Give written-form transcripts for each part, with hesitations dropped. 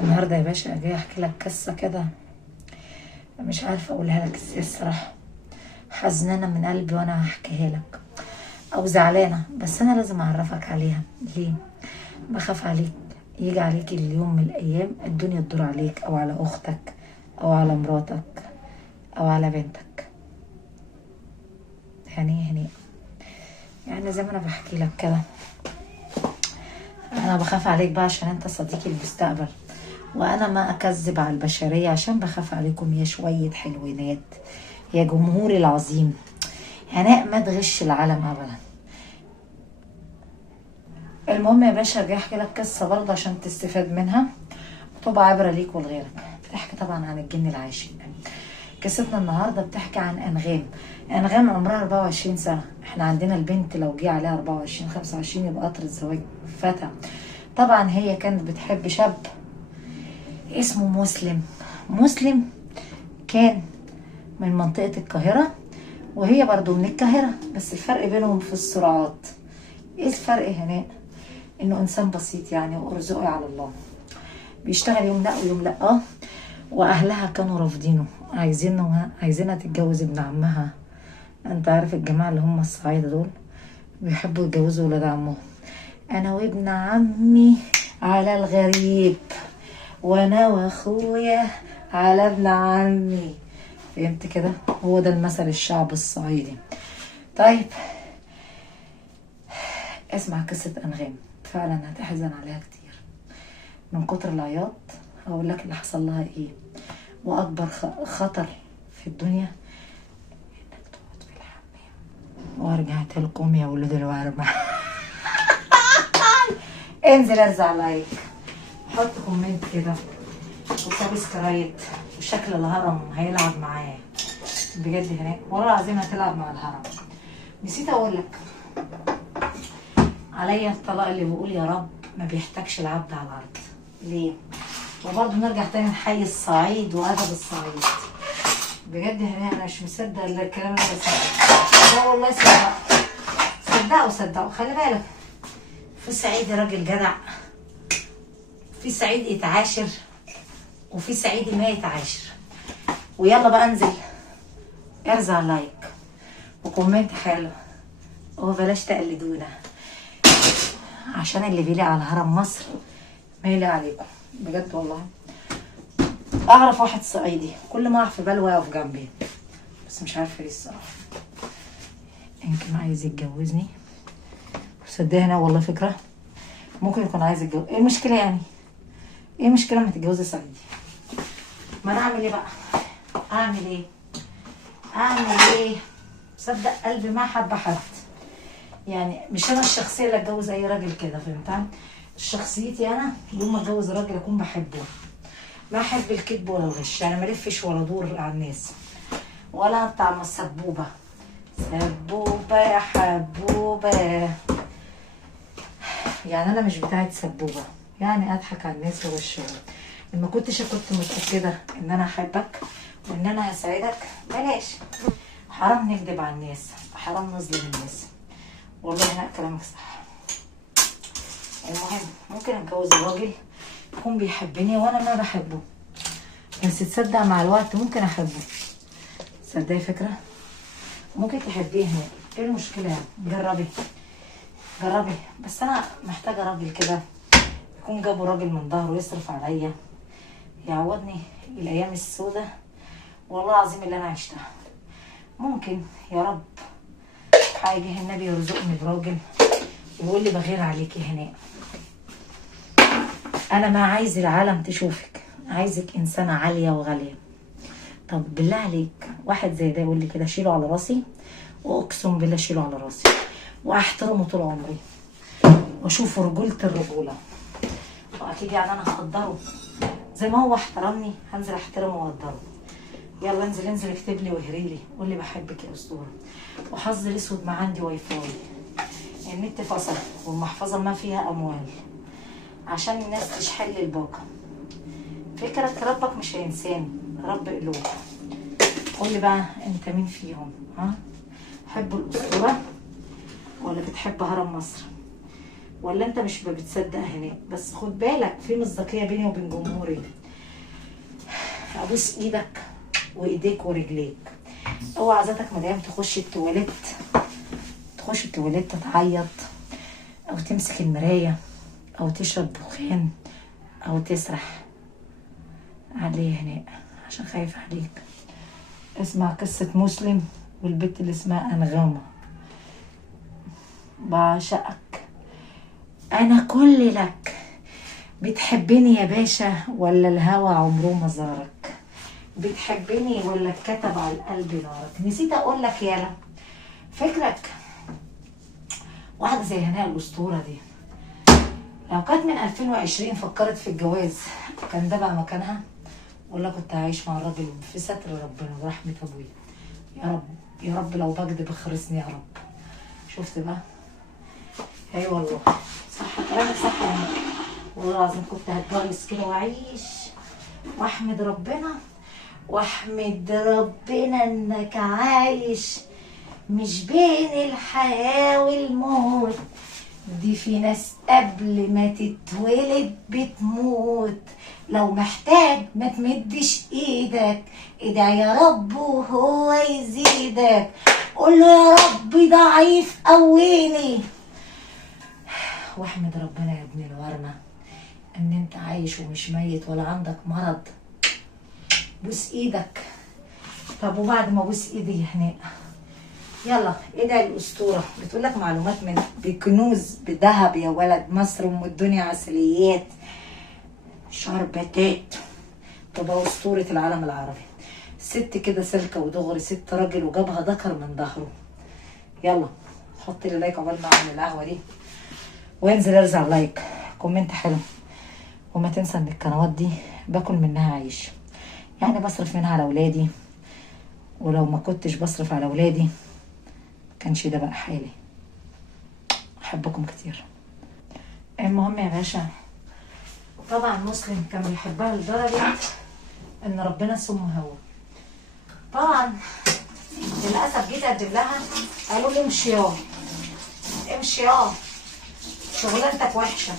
النهارده يا باشا جاي احكي لك قصه كده. مش عارفه اقولها لك ازاي الصراحه. حزنانه من قلبي وانا هحكيها لك، او زعلانه، بس انا لازم اعرفك عليها. ليه؟ بخاف عليك، يجي عليك اليوم من الايام الدنيا تدور عليك، او على اختك، او على مراتك، او على بنتك. يعني ايه هنيئة؟ يعني زي ما انا بحكي لك كده، انا بخاف عليك بقى عشان انت صديقي المستقبل، وانا ما اكذب على البشريه عشان بخاف عليكم يا شويه حلوينات، يا جمهوري العظيم. هناء ما تغش العالم ابدا. المهم يا باشا جاي احكي لك قصه برضه عشان تستفاد منها وتبقى عبره ليك ولغيرك. بتحكي طبعا عن الجن العاشق. قصتنا النهارده بتحكي عن انغام. انغام عمرها 24 سنه. احنا عندنا البنت لو جه عليها 24 25 يبقى قطر الزواج فتى. طبعا هي كانت بتحب شاب اسمه مسلم. مسلم كان من منطقة القاهرة، وهي برضو من القاهرة، بس الفرق بينهم في السرعات. ايه الفرق هنا؟ انه انسان بسيط يعني، وارزقه على الله. بيشتغل يوم لا ويوم لا. واهلها كانوا رافضينه، عايزينها تتجوز ابن عمها. انت عارف الجماعة اللي هم الصعايدة دول بيحبوا يتجوزوا ولاد عمهم. انا وابن عمي على الغريب، وانا واخويا على ابن عمي. فهمت كده؟ هو ده المثل الشعب الصعيدي. طيب اسمع قصة انغام، فعلا هتحزن عليها كتير من كتر العياط. هقول لك اللي حصل لها ايه. واكبر خطر في الدنيا انك تقعد في الحمام. ورجعت لكم يا ولاد الورمة. انزل ارزع لايك، حط كومنت كده وسبسكرايب، وشكل الهرم هيلعب معايا بجد هناك، والله العظيم هتلعب مع الهرم. نسيت اقول لك عليا الطلاق اللي بيقول يا رب ما بيحتاجش العبد على الارض. ليه؟ وبرضه نرجع تاني نحيي الصعيد وادب الصعيد. بجد هنا انا مش مصدق الكلام اللي انا بسمعه. لا والله صدقوا خلي بالك. في صعيدي راجل جدع، في صعيد يتعاشر، وفي صعيدي ما يتعاشر. ويلا بقى انزل ارزع لايك وكومنت حلو، وبلاش تقلدونا عشان اللي بيلي على هرم مصر ما يلي عليكم بجد والله. اعرف واحد صعيدي كل ما اقع في بلوى يقف جنبي، بس مش عارفه ليه الصراحه. يمكن عايز يتجوزني. صدقني انا والله فكره ممكن يكون عايز يتجوز. ايه المشكله يعني؟ ايه المشكله ما تتجوزي صعيدي؟ ما انا اعمل ايه بقى؟ اعمل ايه؟ صدق قلبي ما حب حد. يعني مش انا الشخصيه اللي اتجوز اي راجل كده، فهمت؟ شخصيتي انا يوم ما اتجوز راجل اكون بحبه، ما احب الكذب ولا الغش. يعني ما الفش ولا دور على الناس، ولا طعم السبوبه. سبوبه يا حبوبه. يعني انا مش بتاعت سبوبه، يعني اضحك على الناس وغشهم. لما كنت متاكده ان انا احبك وان انا هساعدك بلاش. حرام نكذب على الناس، حرام نظلم الناس. والله هنا كلامك صح. المهم ممكن اتجوز راجل يكون بيحبني وانا ما بحبه، بس تصدق مع الوقت ممكن احبه. تصدقي فكره؟ ممكن تحبيه هنا. ايه المشكله يعني؟ جربي. بس انا محتاجه راجل كده يكون جابه راجل من ظهره يصرف عليا، يعوضني الايام السوداء والله العظيم اللي انا عشتها. ممكن يا رب هيجي النبي يرزقني براجل يقول لي بغير عليكي هناء. انا ما عايز العالم تشوفك، عايزك انسانه عاليه وغاليه. طب بالله عليك واحد زي ده يقول لي كده شيله على راسي، واقسم بالله شيله على راسي، واحترمه طول عمري، واشوفه رجوله الرجوله. واكيد يعني انا هقدره زي ما هو احترمني، هنزل احترمه واقدره. يلا انزل اكتب لي واهري لي، قول لي بحبك يا اسطوره. وحظ الاسود ما عندي واي فاي، النت فصل والمحفظه ما فيها اموال عشان الناس تشحن لي الباقه. فكرك ربك مش هينساني، رب قلوب. قول لي بقى انت مين فيهم؟ ها؟ تحب الاسطوره ولا بتحب هرم مصر؟ ولا انت مش بتصدق هنا؟ بس خد بالك في مصداقيه بيني وبين جمهوري. ابوس ايدك وايديك ورجليك. اوعى ذاتك مدام تخش التواليت تعيط او تمسك المرايه او تشرب دخان او تسرح عليه هناء عشان خايف عليك. اسمع قصة مسلم والبنت اللي اسمها أنغامة. بعشقك، أنا كل لك. بتحبني يا باشا ولا الهوى عمره ما زارك؟ بتحبني ولا اتكتب على القلب نارك؟ نسيت أقول لك يالا، فكرك واحدة زي هناء الأسطورة دي لو كانت من 2020 فكرت في الجواز كان ده بقى مكانها، ولا كنت عايش مع الراجل في ستر ربنا ورحمة ابويا. يا رب يا رب لو بكذب اخرسني يا رب. شفت بقى؟ اي والله صح كلامك صح يعني. والله العظيم كنت هتجوز كده واعيش واحمد ربنا انك عايش، مش بين الحياة والموت. دي في ناس قبل ما تتولد بتموت. لو محتاج ما تمدش ايدك، ادعي يا رب وهو يزيدك. قول له يا رب ضعيف قويني. واحمد ربنا يا ابن الورمة ان انت عايش ومش ميت ولا عندك مرض. بوس ايدك. طب وبعد ما بوس ايدي يا هناء يلا ادعي الاسطوره. بتقولك معلومات من بكنوز بذهب يا ولد. مصر ام الدنيا عسليات شربتات. تبقى اسطوره العالم العربي. ست كده سلكه ودغري، ست راجل وجابها ذكر من ظهره. يلا حط لي لايك عقبال ما اعمل القهوه دي، وانزل ارزع لايك كومنت حلو. وما تنسى ان القنوات دي باكل منها عيش، يعني بصرف منها على اولادي، ولو ما كنتش بصرف على اولادي كانش ده بقى حالي. احبكم كتير. المهم يا باشا، طبعا مسلم كان بيحبها لدرجه ان ربنا سمه هو. طبعا للاسف جيت اقدم لها قالوا لي امشي يا شغلانتك وحشه،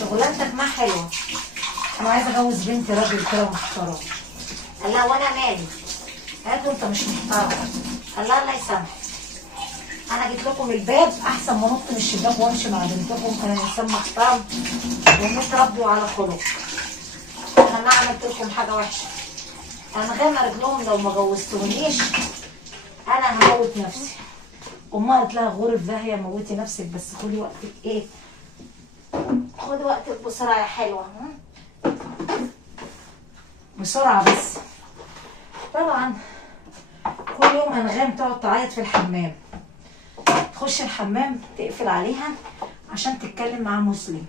شغلانتك ما حلوه، انا عايزه اجوز بنتي راجل كده محترم. قال لها وانا مالي؟ قالت له انت مش محترم. قال لها الله يسامحك، انا جيت لكم الباب احسن ما انط من الشباك وامشي مع بنتكم. انا انسان محترم ومتربي على خلق. انا ما عملت لكم حاجه وحشه. انا غامر رجلهم لو ما جوزتونيش انا هموت نفسي. امها قالت لها غوري في داهيه موتي نفسك، بس خدي وقتك. ايه خدي وقتك بسرعه يا حلوه، بسرعه بس. طبعا كل يوم انغام تقعد تعيط في الحمام، تخش الحمام تقفل عليها عشان تتكلم مع مسلم.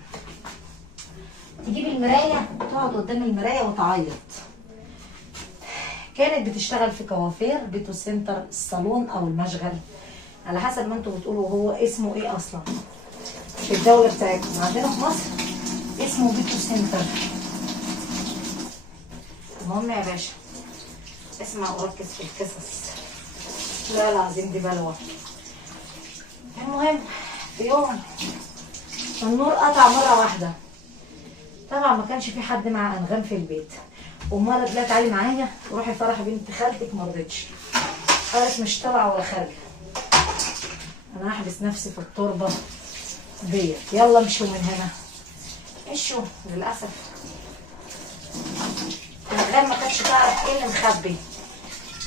تجيب المرايه تقعد قدام المرايه وتعيط. كانت بتشتغل في كوافير بيتو سنتر، الصالون او المشغل على حسب ما انتوا بتقولوا. هو اسمه ايه اصلا في الدوله بتاعتكم؟ عندنا في مصر اسمه بيتو سنتر. المهم يا باشا اسمع وركز في القصص، لا العظيم دي بلوى. المهم في يوم النور قطع مره واحده. طبعا ما كانش في حد مع انغام في البيت. امها قالت لها تعالي معايا روحي فرح بنت خالتك، ما رضتش. قالت مش طالعه ولا خارجه، انا هحبس نفسي في التربه ديت. يلا امشوا من هنا. مشوا. للاسف انغام ما كانتش تعرف ايه اللي مخبي.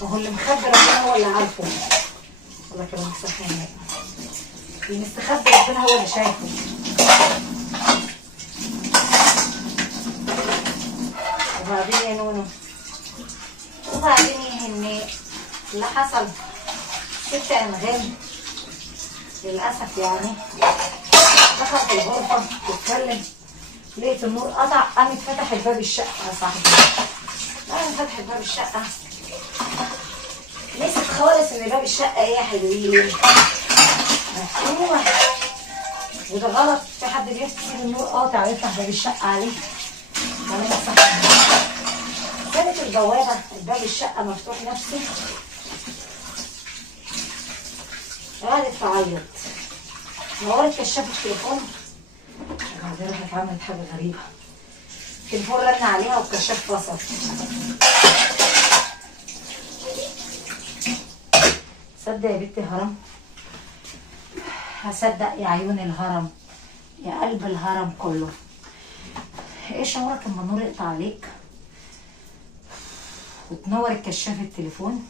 وهو اللي مخبي ربنا هو اللي عارفه. والله كلامك صح يا نايم. اللي مستخبي ربنا هو اللي شايفه. وبعدين يا نونو، وبعدين يا هناء اللي حصل ست انغام للاسف يعني دخلت الغرفه تتكلم، لقيت النور قطع. قامت فتحت باب الشقه يا صاحبي. قامت فتحت باب الشقه، نسيت خالص ان باب الشقه ايه يا حلوين مفتوح. وده غلط، في حد بيسيب النور قاطع ويفتح باب الشقه عليه. كانت البوابه باب الشقه مفتوح. نفسي قعدت تعيط. نورت كشاف التليفون. بعدين راحت عملت حاجه غريبه، التليفون رن عليها والكشاف فصل. صدق يا بنتي هرم، هصدق يا عيون الهرم، يا قلب الهرم كله. ايه شعورك اما النور يقطع عليك وتنور الكشاف التليفون؟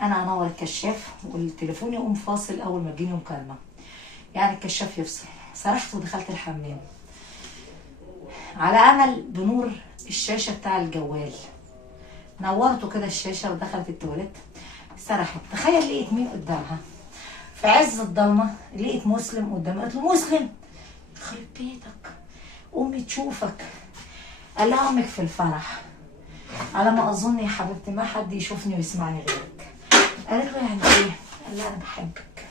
انا انور الكشاف والتليفون يقوم فاصل اول ما تجيني مكالمه، يعني الكشاف يفصل. سرحت ودخلت الحمام على امل بنور الشاشه بتاع الجوال، نورته كده الشاشه ودخلت التواليت. سرحت، تخيل لقيت مين قدامها في عز الضلمه؟ لقيت مسلم قدامها. قالت له مسلم يخرب بيتك امي تشوفك. قال لها امك في الفرح. على ما اظن يا حبيبتي ما حد يشوفني ويسمعني غيرك. قالت له يعني ايه؟ قال لها انا بحبك،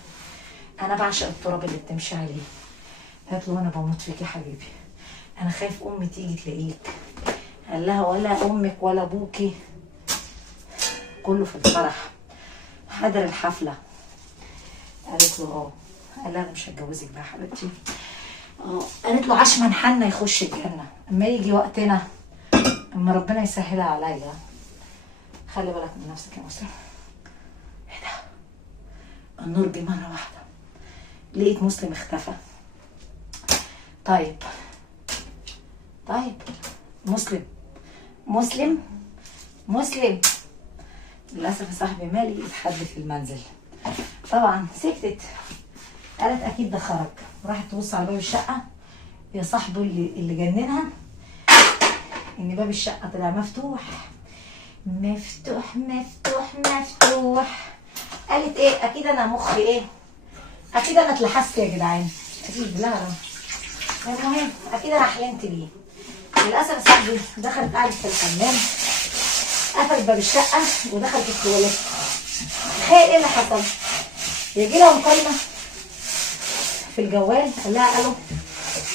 انا بعشق التراب اللي بتمشي عليه. قالت له انا بموت فيك يا حبيبي، انا خايف امي تيجي تلاقيك. قال لها ولا امك ولا ابوكي، كله في الفرح حضر الحفله. قالت له اه. قال لها انا مش هتجوزك بقى يا حبيبتي. اه. قالت له عشمان حنا يخش الجنه، اما يجي وقتنا اما ربنا يسهلها عليا. خلي بالك من نفسك يا مسلم. ايه ده؟ النور جه مره واحده، لقيت مسلم اختفى. طيب مسلم للاسف يا صاحبي ما لقيت حد في المنزل. طبعا سكتت، قالت اكيد ده خرج. راحت تبص على باب الشقه، يا صاحبه اللي جننها ان باب الشقه طلع مفتوح. قالت ايه؟ اكيد انا مخي ايه؟ اكيد انا اتلحست يا جدعان، اكيد. لا المهم اكيد انا حلمت بيه. للاسف يا صاحبي دخلت قعدت في الحمام، قفلت باب الشقه ودخلت التواليت. تخيل ايه اللي حصل؟ يجي لها مكالمه في الجوال. قال لها الو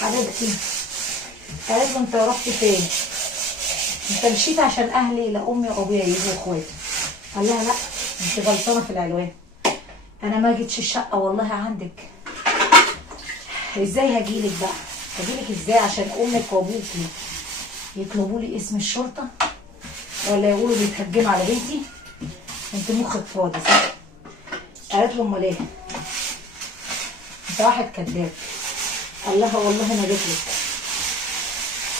حبيبتي. قالت له انت رحت فين؟ انت مشيت عشان اهلي لامي وابويا يجوا واخواتي. قال لها لا انت غلطانه في العنوان، انا ما جيتش الشقه والله عندك. ازاي هجيلك بقى؟ هجيلك ازاي عشان امك وابوكي يطلبوا لي اسم الشرطه ولا يقولوا بيتهجموا على بنتي؟ انت مخك فاضي صح؟ قالت له امال ايه؟ انت واحد كذاب. قال لها والله انا جيت لك.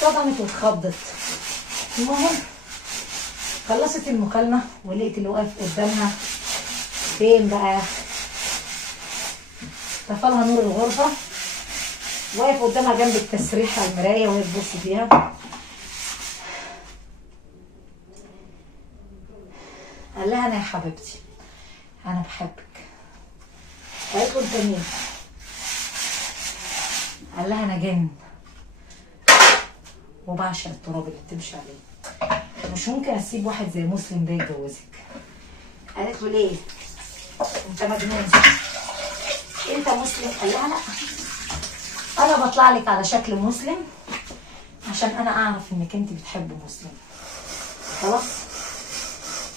صدمت واتخضت. المهم خلصت المكالمه ولقيت اللي واقف قدامها فين بقى؟ طفالها نور الغرفه، واقف قدامها جنب التسريح على المرايه وهي تبص فيها. قال لها انا يا حبيبتي انا بحبك. قالت له انت مين؟ قال لها انا جن وبعشق التراب اللي بتمشي عليه، مش ممكن اسيب واحد زي مسلم ده يتجوزك. قالت له ليه؟ انت مجنون صح؟ انت مسلم؟ قال لها لا، انا بطلع لك على شكل مسلم عشان انا اعرف انك انت بتحب مسلم. خلاص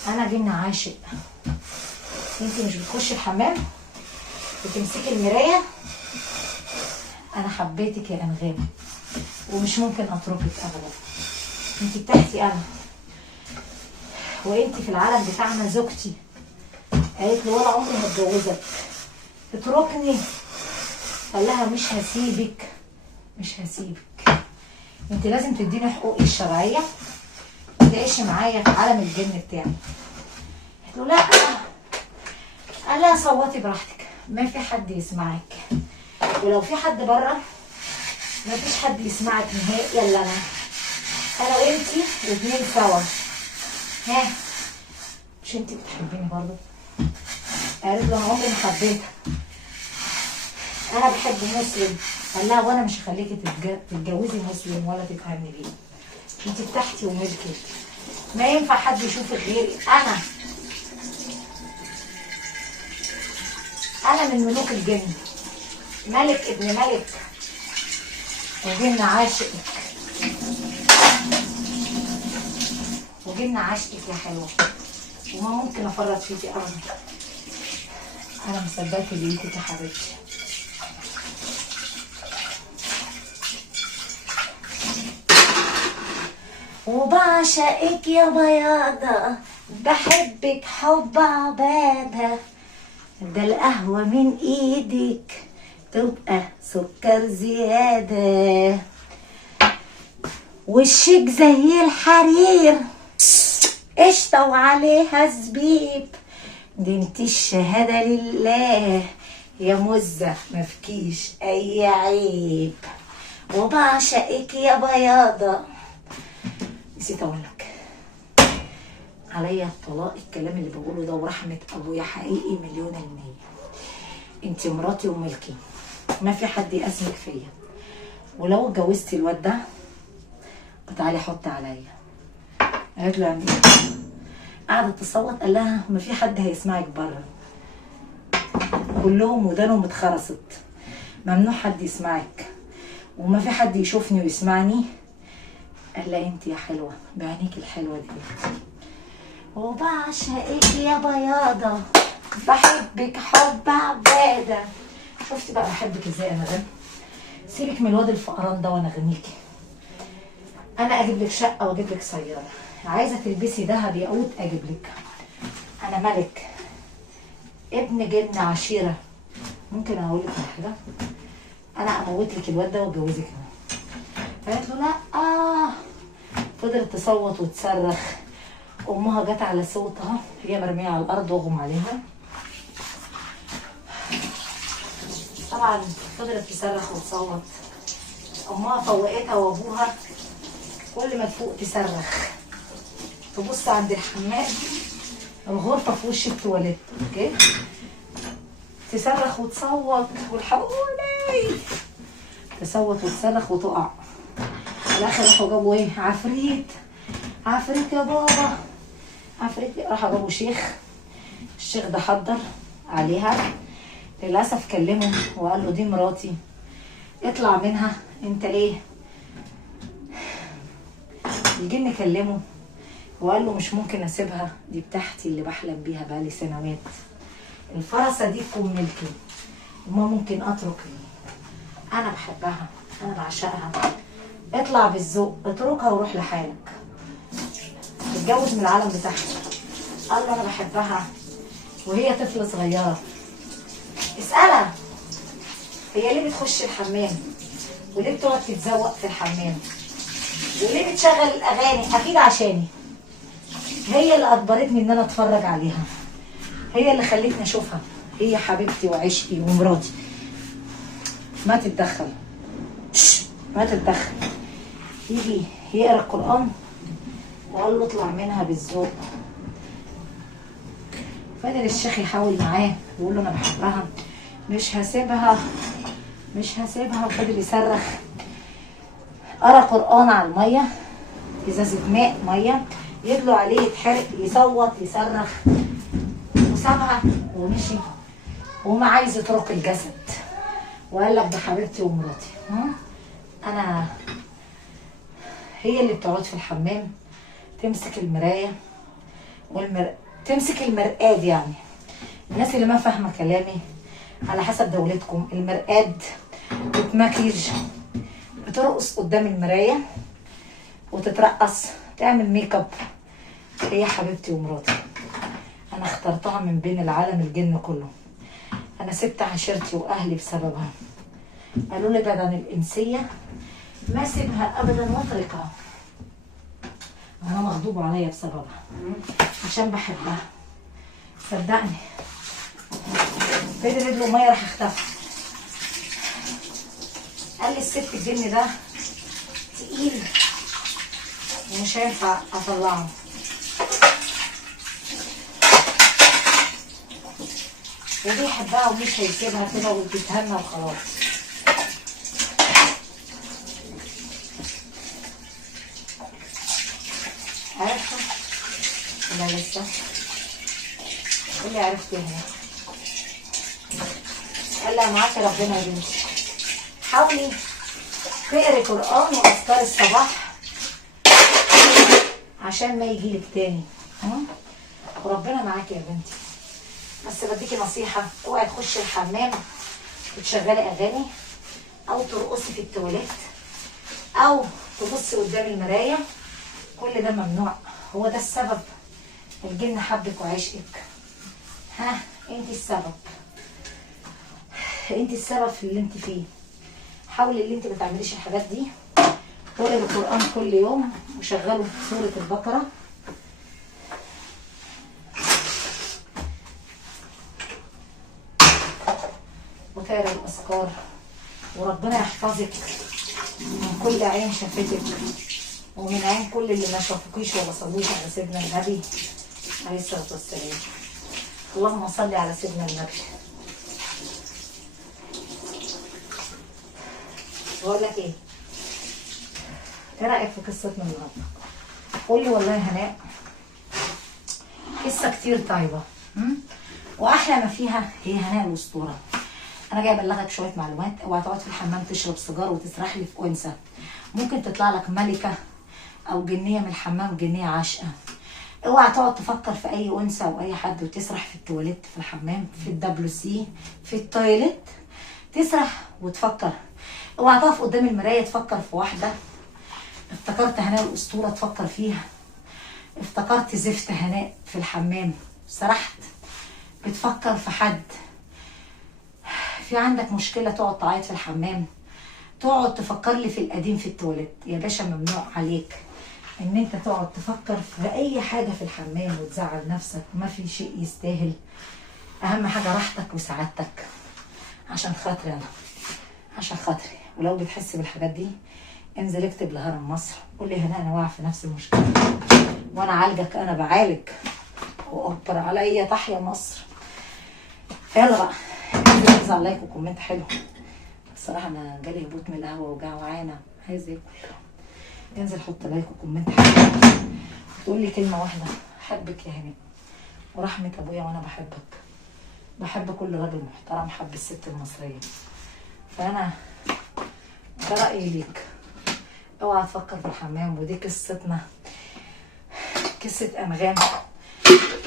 انا جن عاشق. انت مش بتخشي الحمام بتمسكي المرايه؟ انا حبيتك يا انغام ومش ممكن اتركك ابدا. انت بتاعتي انا وانت في العالم بتاعنا زوجتي. قالت له ولا عمري هتجوزك، اتركني. قال لها مش هسيبك. انت لازم تديني حقوقي الشرعيه وتعيشي معايا في عالم الجن بتاعي. قالت له لا. قال لها صوتي براحتك، ما في حد يسمعك، ولو في حد بره ما فيش حد يسمعك نهائي الا انا وانتي الاتنين سوا. ها مش انتي بتحبيني برضه؟ قالت له انا عمري ما حبيتك، انا بحب مسلم. قال لها وانا مش هخليكي تتجوزي مسلم ولا تتهني بيه، انتي بتاعتي وملكي، ما ينفع حد يشوفك غيري. انا من ملوك الجن، ملك ابن ملك وجن عاشقك يا حلوه، وما ممكن افرط فيكي ابدا. انا مصدقك بيتك يا حبيبتي، وبعشقك يا بياضة، بحبك حب عبادة، ده القهوة من ايدك تبقى سكر زيادة، وشك زي الحرير قشطة وعليها زبيب، دي انت الشهادة لله يا مزة مفكيش اي عيب، وبعشقك يا بياضة. نسيت اقولك عليا الطلاق، الكلام اللي بقوله ده ورحمة ابويا حقيقي مليون المية. انت مراتي وملكي، ما في حد يأذنك فيا، ولو اتجوزتي الواد ده تعالي حط عليا. قالت له يعني ايه؟ قعدت تصوت، قال لها ما في حد هيسمعك بره، كلهم ودانهم اتخرست، ممنوع حد يسمعك وما في حد يشوفني ويسمعني. قال لها انت يا حلوه بعينيك الحلوه دي، وبعشقك يا بياضه، بحبك حب عباده. شفتي بقى بحبك ازاي انا غني؟ سيبك من الواد الفقران ده وانا اغنيكي. انا اجيب لك شقه واجيب لك سياره، عايزه تلبسي دهب ياقوت اجيب لك. انا ملك ابن جن عشيره. ممكن اقول لك حاجه؟ انا اموت لك الواد ده واتجوزك. قالت له لا. فضلت تصوت وتصرخ، امها جت على صوتها، هي مرميه على الارض واغمى عليها. طبعا فضلت تصرخ وتصوت، امها فوقتها وابوها كل ما تفوق تصرخ، تبص عند الحمام الغرفه في وش التواليت، اوكي، تصرخ وتصوت والحقوني، تصوت وتصرخ وتقع. في الاخر راحوا جابوا ايه؟ عفريت، عفريت يا بابا، عفريت. راحوا جابوا شيخ، الشيخ ده حضر عليها، للاسف كلمه وقال له دي مراتي اطلع منها. انت ليه؟ الجن كلمه وقال له مش ممكن اسيبها، دي بتاعتي اللي بحلم بيها بقالي سنوات، الفرسه دي تكون ملكي وما ممكن اترك لي. انا بحبها، انا بعشقها، اطلع بالذوق، اتركها وروح لحالك، اتجوز من العالم بتاعها. قال له انا بحبها وهي طفله صغيره. اسالها هي ليه بتخش الحمام، وليه بتقعد تتزوق في الحمام، وليه بتشغل الاغاني؟ اكيد عشاني، هي اللي اجبرتني ان انا اتفرج عليها، هي اللي خلتني اشوفها، هي حبيبتي وعشقي ومراتي. ما تتدخل، ما تتدخل. يجي يقرا القران وقال له اطلع منها بالذوق. فضل الشيخ يحاول معاه ويقول له انا بحبها، مش هسيبها، مش هسيبها، وفضل يصرخ. قرا قران على الميه، ازازه ماء ميه يدلوا عليه يتحرق، يصوت يصرخ، وسابها ومشي، وما عايز يترك الجسد، وقال لك ده حبيبتي ومراتي. انا هي اللي بتقعد في الحمام تمسك المرايه تمسك المرآد. يعني الناس اللي ما فاهمه كلامي على حسب دولتكم، المرآد بتمكيج، بترقص قدام المرايه وتترقص، تعمل ميك اب. هي حبيبتي ومراتي، انا اخترتها من بين العالم الجن كله، انا سبت عشيرتي واهلي بسببها. قالوا لي ابعد عن الانسيه، ما سيبها ابدا واتركها. انا مغضوب عليا بسببها عشان بحبها، صدقني. فضل رجله ميه راح اختفى. قال لي الست الجن ده تقيل ومش هينفع اطلعه. وبيحبها ومش هيسيبها كده وبتتهنى وخلاص. عرفته ولا لسه؟ اللي عرفته هنا قال لها معاكي ربنا يا بنتي، حاولي تقري قرآن واذكار الصباح عشان ما يجيلك تاني. وربنا معاكي يا بنتي. بس بديكي نصيحة، اوعي تخشي الحمام وتشغلي اغاني او ترقصي في التواليت او تبصي قدام المراية كل ده ممنوع. هو ده السبب؟ الجن حبك وعشقك. ها، انت السبب، انت السبب في اللي انت فيه. حاولي اللي انت ما تعمليش الحاجات دي. قولي القرآن كل يوم وشغلوا سورة البقرة. وتقرا الأذكار، وربنا يحفظك من كل عين شافتك، ومن عين كل اللي ما شافوكيش وما صلوش على سيدنا النبي عليه الصلاة والسلام. اللهم صل على سيدنا النبي. بقول لك ايه رأيك في قصتنا النهارده؟ قولي والله يا هناء قصة كتير طيبة، واحلى ما فيها هي هناء الاسطورة. انا جاي ابلغك شويه معلومات. اوعى تقعد في الحمام تشرب سيجاره وتسرح لي في انثى. ممكن تطلع لك ملكه او جنيه من الحمام، جنيه عاشقه. اوعى تقعد تفكر في اي انثى او اي حد وتسرح في التواليت، في الحمام، في الدبليو سي، في التويليت، تسرح وتفكر. اوعى تقف قدام المرايه تفكر في واحده. افتكرت هناء الاسطوره تفكر فيها، افتكرت زفت هناء في الحمام، سرحت بتفكر في حد. في عندك مشكلة تقعد تعيط في الحمام، تقعد تفكر لي في القديم في التواليت. يا باشا ممنوع عليك ان انت تقعد تفكر في اي حاجة في الحمام وتزعل نفسك. ما في شيء يستاهل. اهم حاجة راحتك وسعادتك. عشان خاطري انا، عشان خاطري. ولو بتحس بالحاجات دي انزل اكتب لهرم مصر، قول لي هنا انا واقع في نفس المشكلة وانا عالجك. انا بعالج واكبر عليا. تحيا مصر. يلا بقى انزل على لايك وكومنت حلو. الصراحه انا جالي هبوط من القهوه وجعانه عايز اكل. انزل حط لايك وكومنت حلو وتقول لي كلمه واحده: احبك يا هاني ورحمه ابويا وانا بحبك. بحب كل راجل محترم حب الست المصريه. فانا ده رايي ليك. اوعى تفكر في الحمام. ودي قصتنا، قصه انغام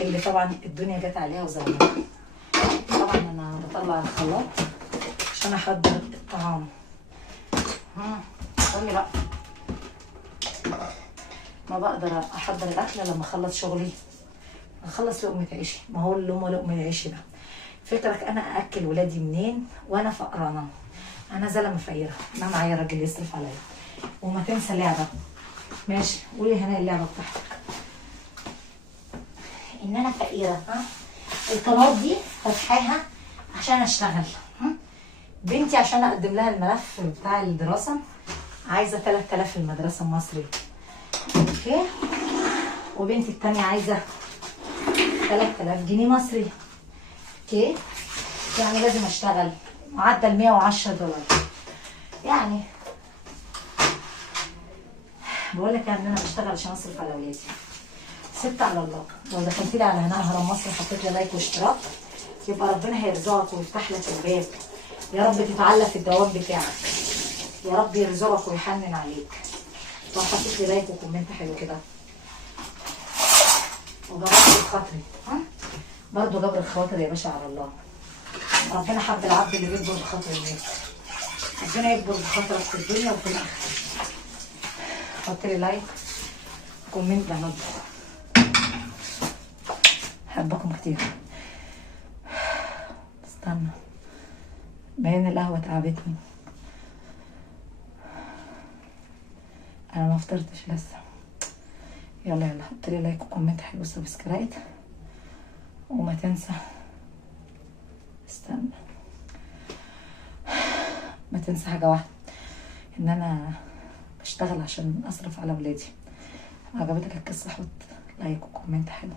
اللي طبعا الدنيا جت عليها وظلمتها. طبعا انا بطلع الخلاط عشان احضر الطعام. قولي لا، ما بقدر احضر الاكل لما اخلص شغلي، اخلص لقمه عيشي. ما هو اللي هم لقمه عيشي ده. فكرك انا ااكل ولادي منين وانا فقرانه؟ انا زلمه فقيره، ما معايا راجل يصرف عليا. وما تنسى لعبه. ماشي، قولي هنا اللعبه بتاعتك ان انا فقيره. القناه دي فاتحاها عشان اشتغل. بنتي عشان اقدم لها الملف بتاع الدراسه عايزه 3000 في المدرسه المصري. اوكي. وبنتي التانية عايزه 3000 جنيه مصري. اوكي. يعني لازم اشتغل معدل 110 دولار. يعني بقول لك ان انا بشتغل عشان اصرف على اولادي. ست على الله. لو دخلت لي على هنا هرم مصر حطيت لي لايك واشتراك يبقى ربنا هيرزقك ويفتح لك الباب. يا رب تتعلق في الدوام بتاعك. يا رب يرزقك ويحنن عليك. لو حطيت لي لايك وكومنت حلو كده وجبرت بخاطري. برضه جبر الخواطر يا باشا على الله. ربنا حب العبد اللي بيكبر بخاطر الناس. ربنا يكبر بخاطرك في الدنيا وفي الاخره. حط لي لايك وكومنت يا نضف. بحبكم كتير. استنى باين القهوة تعبتني. انا ما فطرتش لسه. يلا يلا حط لي لايك وكومنت حلو وسبسكرايب. وما تنسى استنى ما تنسى حاجة واحدة، ان انا بشتغل عشان اصرف على ولادي. عجبتك القصة حط لايك وكومنت حلو.